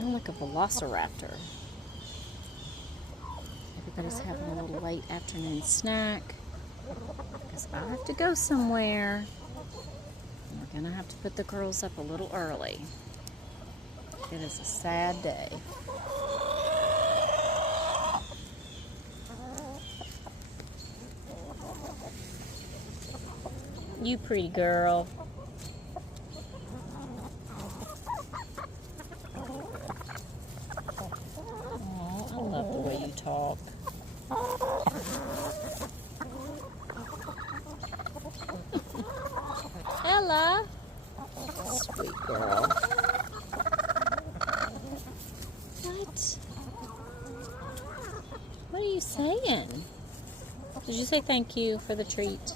sound like a velociraptor. Everybody's having a little late afternoon snack because I have to go somewhere. We're gonna have to put the girls up a little early. It is a sad day. You pretty girl. Oh, I love the way you talk. Ella. Sweet girl. What? What are you saying? Did you say thank you for the treat?